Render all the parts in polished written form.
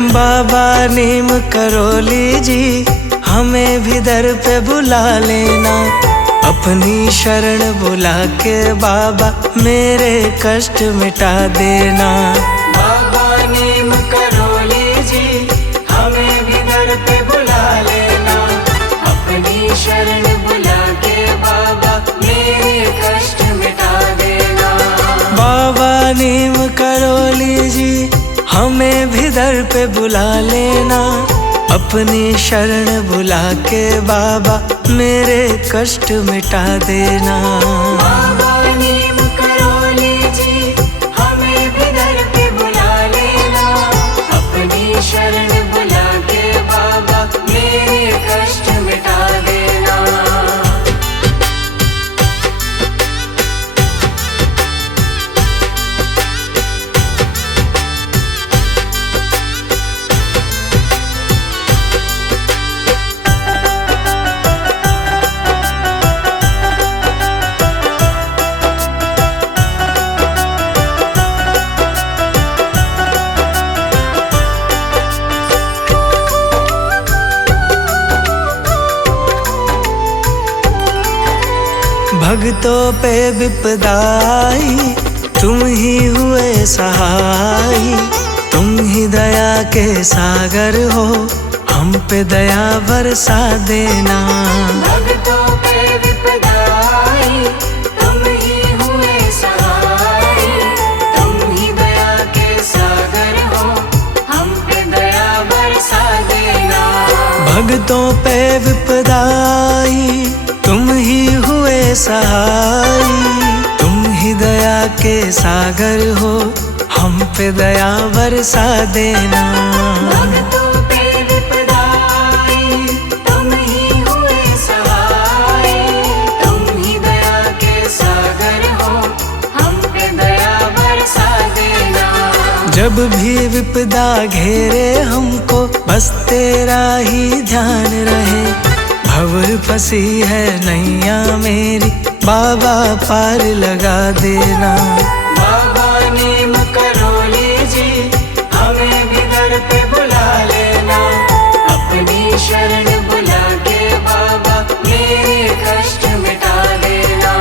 बाबा नीम करोली जी हमें भी दर पे बुला लेना, अपनी शरण बुला के बाबा मेरे कष्ट मिटा देना। बाबा नीम करोली जी हमें भी दर पे बुला लेना, अपनी शरण बुला के बाबा मेरे कष्ट मिटा देना। बाबा नीम करोली जी हमें भी दर पे बुला लेना, अपनी शरण बुला के बाबा मेरे कष्ट मिटा देना। बाबा नीम करोली जी हमें भी दर पे बुला लेना, अपनी शरण बुला के बाबा मेरे कष्ट मिटा देना। भक्तों पे विपदाई तुम ही हुए सहाय, तुम ही दया के सागर हो, हम पे दया बरसा देना। भक्तों पे विपदाई तुम ही हुए सहाय, तुम ही दया के सागर हो, हम पे दया बरसा देना। भक्तों पे विपदाई तुम ही हुए सहाय, तुम ही दया के सागर हो, हम पे दया बरसा देना। भक्तों पे विपदाई तुम ही हुए सहाय, तुम ही दया के सागर हो, हम पे दया बरसा देना। जब भी विपदा घेरे हमको बस तेरा ही ध्यान रहे, भंवर फंसी है नैया मेरी बाबा पार लगा देना। बाबा नीम करोली जी हमें भी दर पे बुला लेना, अपनी शरण बुला के बाबा मेरे कष्ट मिटा देना।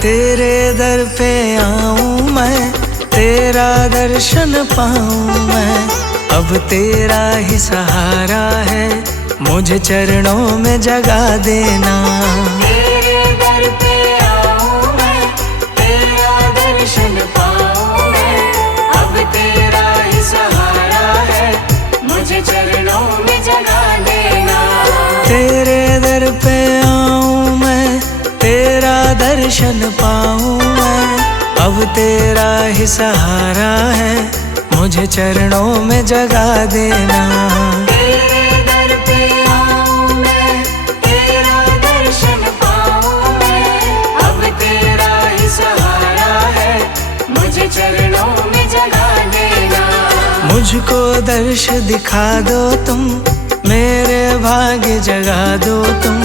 तेरे दर पे आऊं मैं, तेरा दर्शन पाऊं मैं, अब तेरा ही सहारा है, मुझे चरणों में जगा देना। तेरे दर पे आऊं मैं, तेरा दर्शन पाऊं मैं, अब तेरा ही सहारा है, मुझे चरणों में जगा देना। तेरे दर पे आऊं मैं, तेरा दर्शन पाऊं मैं, अब तेरा ही सहारा है, मुझे चरणों में जगा देना। तेरे दर पे आऊं मैं, तेरा दर्शन पाऊं मैं, अब तेरा ही सहारा है, मुझे चरणों में जगा देना। मुझको दर्श दिखा दो तुम, मेरे भाग्य जगा दो तुम,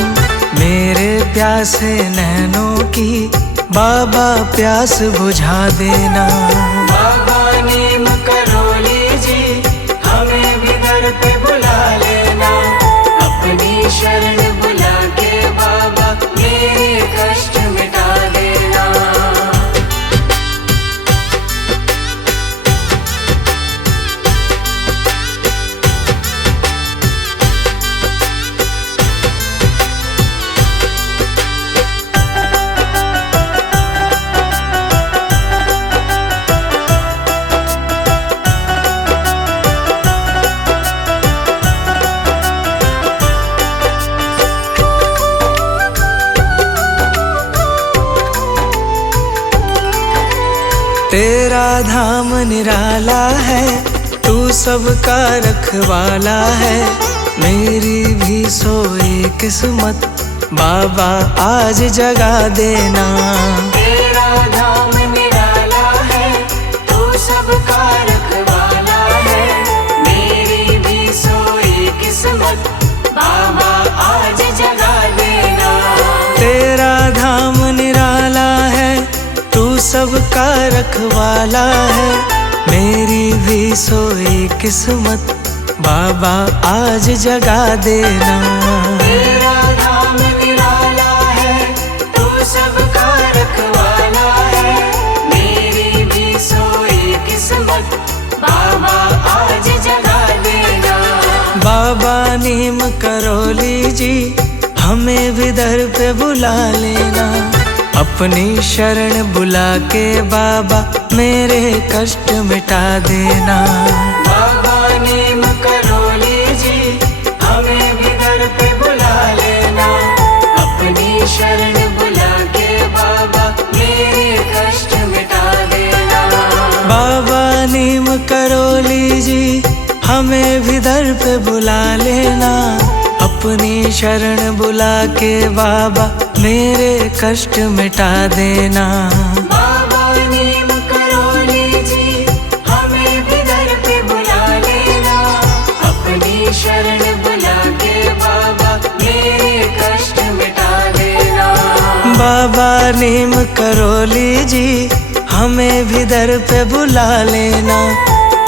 मेरे प्यासे नैनों की बाबा प्यास बुझा देना। बाबा नीम करोली जी हमें भी दर पे बुला लेना, अपनी शरण बुला के बाबा मेरे कष्ट मिटा देना। तेरा धाम निराला है, तू सबका रखवाला है, मेरी भी सोए किस्मत बाबा आज जगा देना। तेरा धाम निराला है, तू सबका रखवाला है, मेरी भी सोई किस्मत बाबा आज जगा देना। तेरा धाम निराला है, तू सबका रखवाला है, मेरी भी सोई किस्मत बाबा आज जगा देना। तेरा धाम निराला है, तू सबका रखवाला है, मेरी भी सोई किस्मत बाबा आज जगा देना। बाबा नीम करोली जी हमें भी दर पे बुला लेना, अपनी शरण बुला के बाबा मेरे कष्ट मिटा देना। बाबा नीम करोली जी हमें भी दर पे बुला लेना, अपनी शरण बुला के बाबा मेरे कष्ट मिटा देना। बाबा नीम करोली जी हमें भी दर पे बुला लेना, अपनी शरण बुला के बाबा मेरे कष्ट मिटा देना। बाबा नीम करोली जी हमें भी दर पे बुला लेना, अपनी शरण बुला के बाबा मेरे कष्ट मिटा देना। बाबा नीम करोली जी हमें भी दर पे बुला लेना,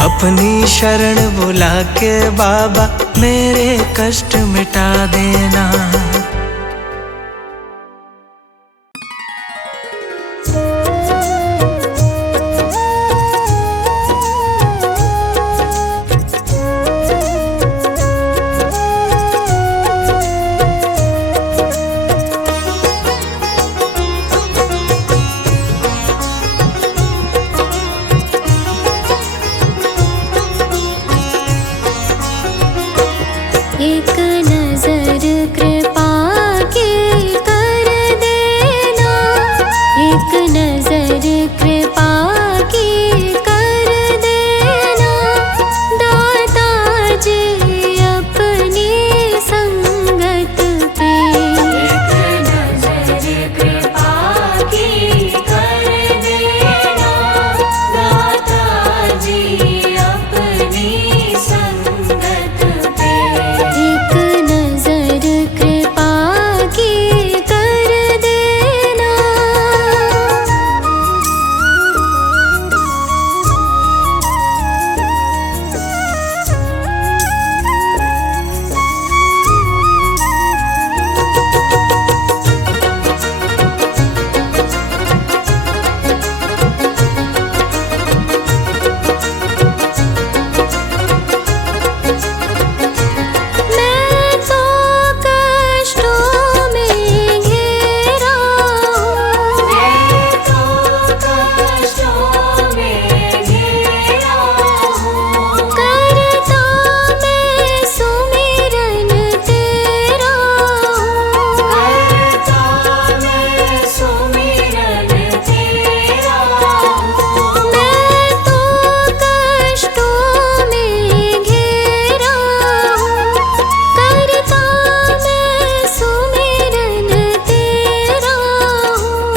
अपनी शरण बुला के बाबा मेरे कष्ट मिटा देना। एक नजर कृपा की कर देना, एक नजर कृपा की कर देना, दाता जी अपनी संगत पे। एक नजर कृपा की कर देना, दाता जी अपनी संगत पे। एक नजर कृपा की कर देना। मैं तो कष्टों में घिरा हूँ, मैं तो कष्टों में घिरा हूँ, करता मैं सुमिरन तेरा हूँ। करता मैं सुमिरन तेरा हूँ। मैं तो कष्टों में घिरा हूँ, करता मैं सुमिरन तेरा हूँ।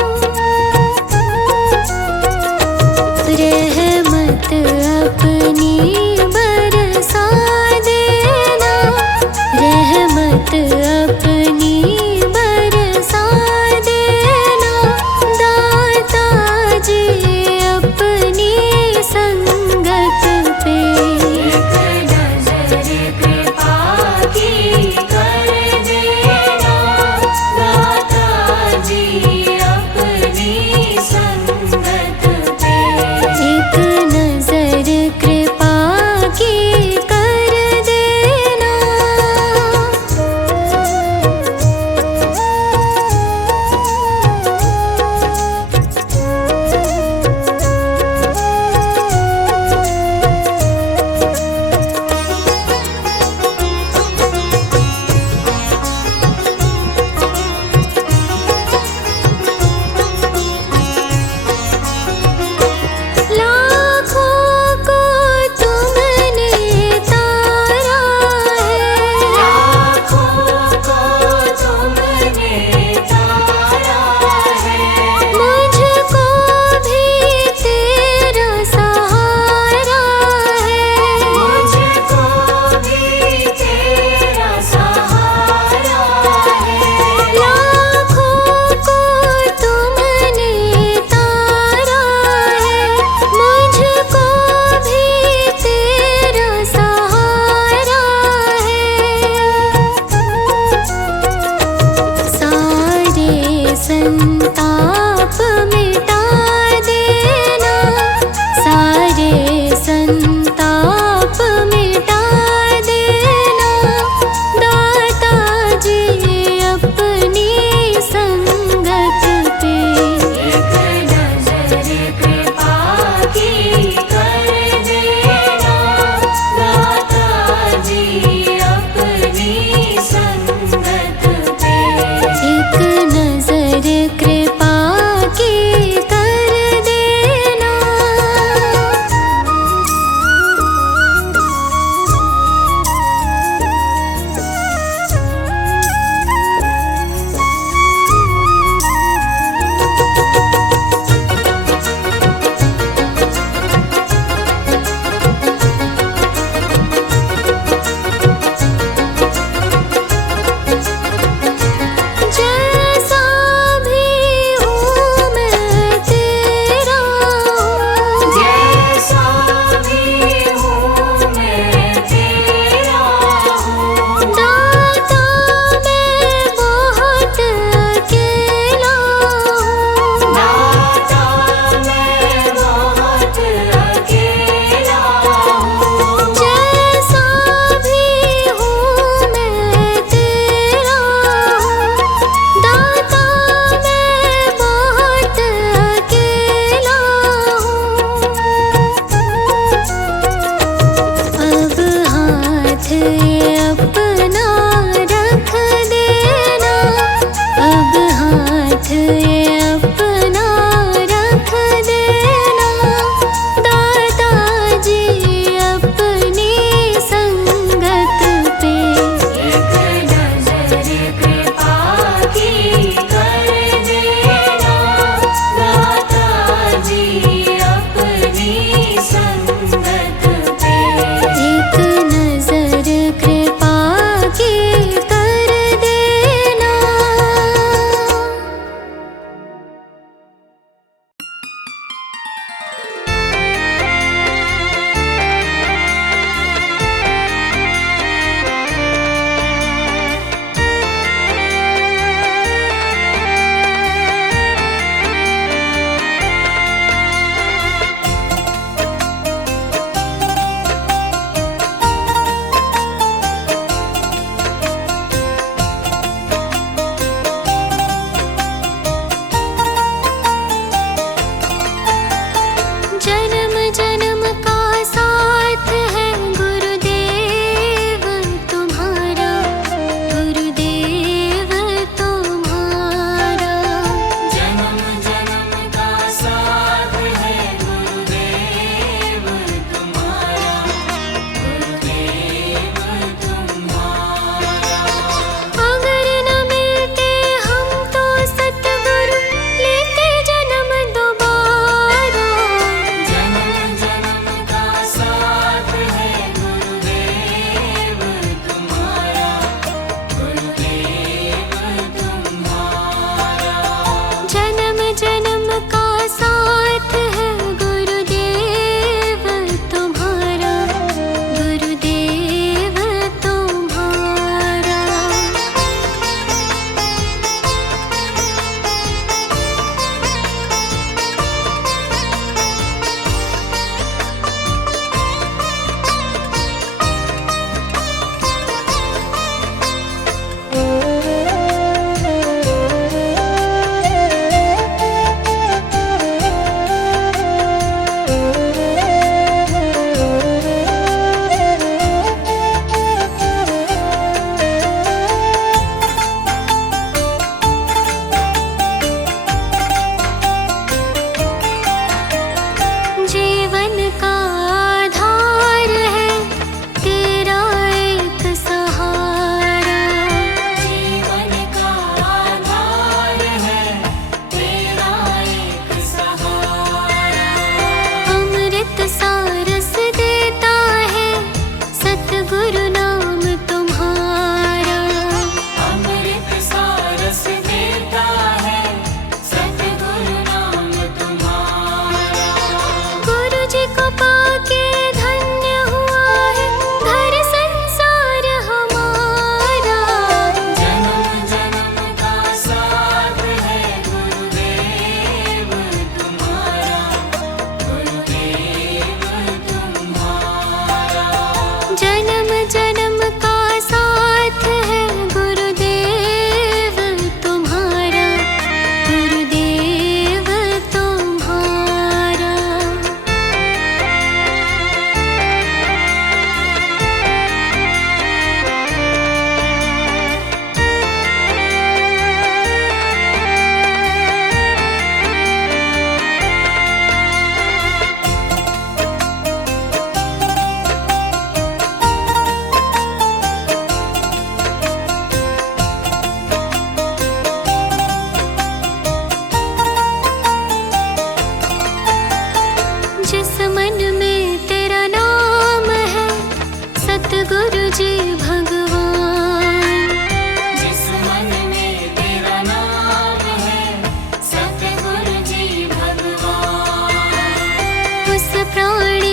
रहमत अपनी बरसा देना, रहमत अपनी बरसा देना, दाता जी अपनी संगत पे। एक नजर कृपा की कर देना, दाता जी अपनी संगत पे। एक नजर कृपा प्राणी